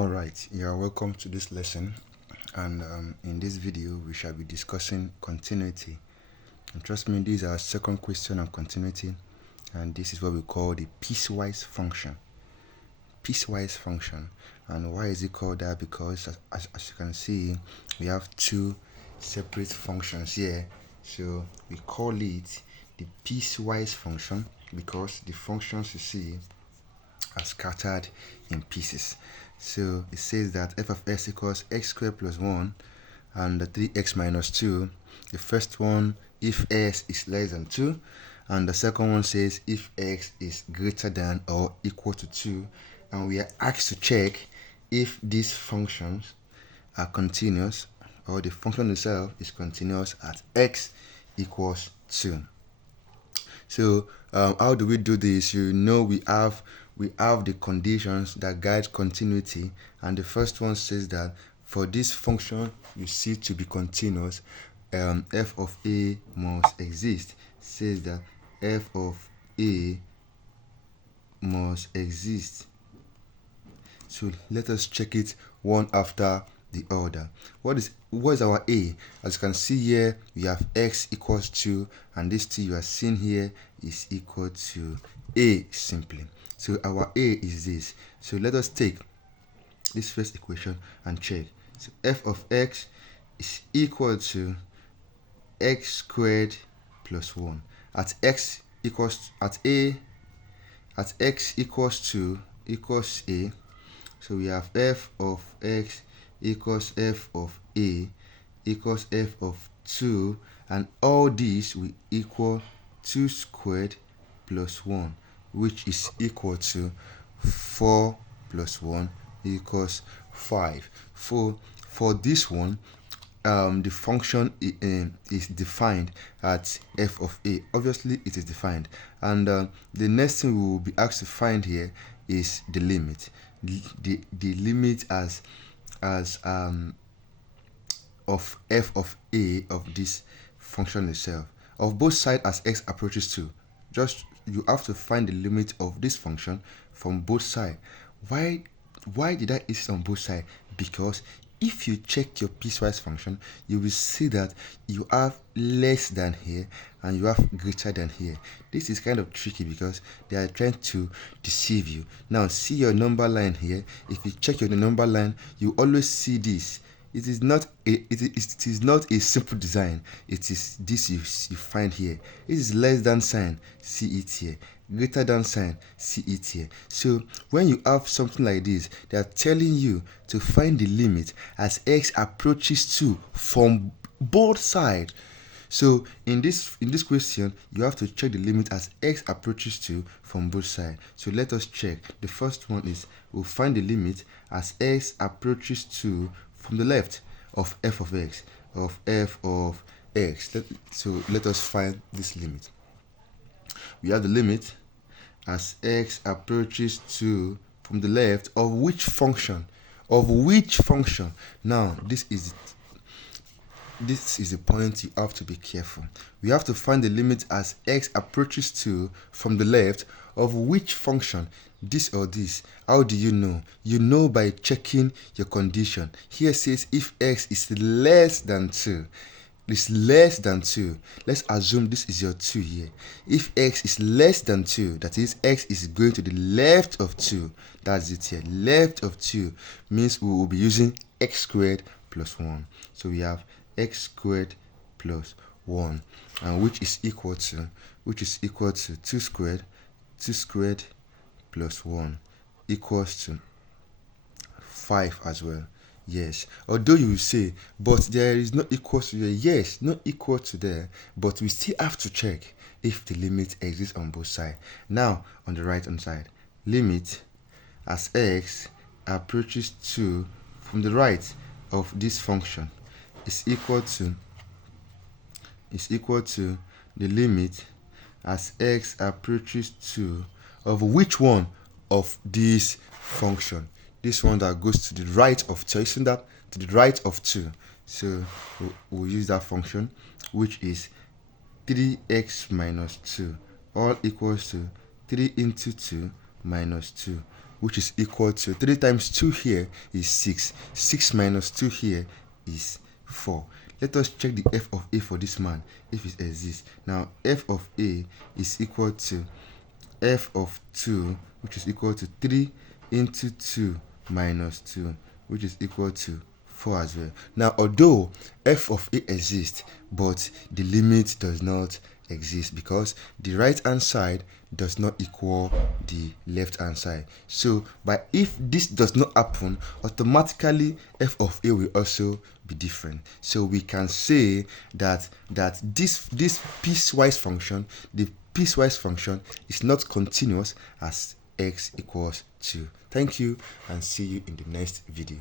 Alright, you are welcome to this lesson, and in this video we shall be discussing continuity. And trust me, this is our second question on continuity, and this is what we call the piecewise function. Piecewise function. And why is it called that? Because as you can see, we have two separate functions here, so we call it the piecewise function because the functions you see are scattered in pieces. So it says that f of x equals x squared plus 1 and 3x minus 2. The first one, if x is less than 2, and the second one says if x is greater than or equal to 2. And we are asked to check if these functions are continuous, or the function itself is continuous at x equals 2. So how do we do this? You know, we have the conditions that guide continuity, and the first one says that for this function you see to be continuous, f of a must exist. Says that f of a must exist. So let us check it one after the other. What is our a? As you can see here, we have x equals 2, and this 2 you are seeing here is equal to a simply. So our a is this. So let us take this first equation and check. So f of x is equal to x squared plus 1. At x equals x equals 2 equals a. So we have f of x equals f of a equals f of 2, and all these will equal 2 squared plus 1, which is equal to 4 plus 1 equals 5. For this one, the function is defined at f of a. Obviously it is defined, and the next thing we will be asked to find here is the limit. The limit as of f of a of this function itself of both sides as x approaches 2. Just you have to find the limit of this function from both sides. Why did I insist on both sides? Because if you check your piecewise function, you will see that you have less than here and you have greater than here. This is kind of tricky because they are trying to deceive you. Now see your number line here. If you check your number line, you always see this. It is not a simple design. It is this you find here. It is less than sign, see it here. Greater than sign, see it here. So when you have something like this, they are telling you to find the limit as x approaches 2 from both sides. So in this question, you have to check the limit as x approaches 2 from both sides. So let us check. The first one is we'll find the limit as x approaches 2 from the left of f of x, So let us find this limit. We have the limit as x approaches 2 from the left of which function? Now this is the point you have to be careful. We have to find the limit as x approaches 2 from the left of which function? This or this. How do you know? You know by checking your condition. Here says if x is less than 2. It's less than 2. Let's assume this is your 2 here. If x is less than 2, that is x is going to the left of 2. That's it here. Left of 2 means we will be using x squared plus 1. So we have x squared plus 1, and which is equal to 2 squared plus 1 equals to 5 as well. Yes, although you will say, but there is no equal to there. Yes, not equal to there, but we still have to check if the limit exists on both sides. Now on the right hand side, limit as x approaches 2 from the right of this function is equal to the limit as x approaches 2 of which one of this function? This one that goes to the right of 2, isn't that? To the right of 2. So we'll use that function, which is 3x minus 2, all equals to 3 into 2 minus 2. which is equal to 3 times 2 here is 6. 6 minus 2 here is 4. Let us check the f of a for this man if it exists. Now f of a is equal to f of 2, which is equal to 3 into 2 minus 2, which is equal to 4 as well. Now although f of a exists, but the limit does not exist because the right hand side does not equal the left hand side. So if this does not happen, automatically f of a will also be different. So we can say that this piecewise function, the piecewise function, is not continuous as x equals 2. Thank you and see you in the next video.